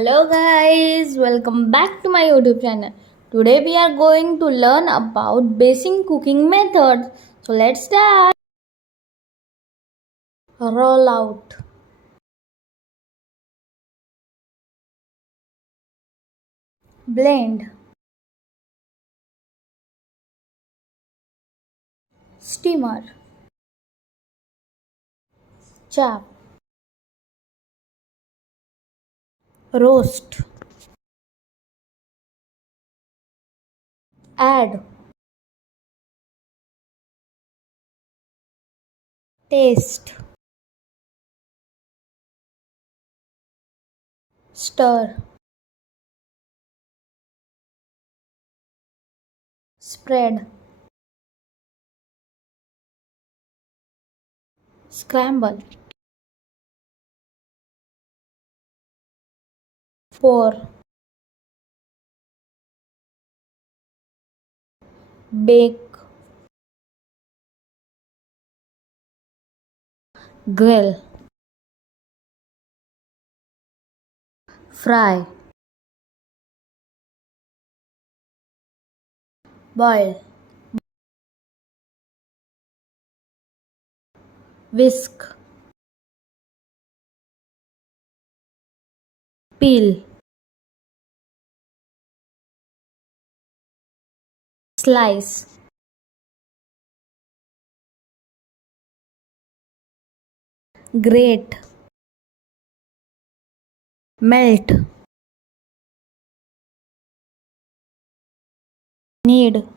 Hello guys, welcome back to my YouTube channel. Today we are going to learn about basic cooking methods. So let's start. Roll out, blend, steamer, chop, roast, add, taste, stir, spread, scramble, pour, bake, grill, fry, boil, whisk, peel, slice, grate, melt, knead.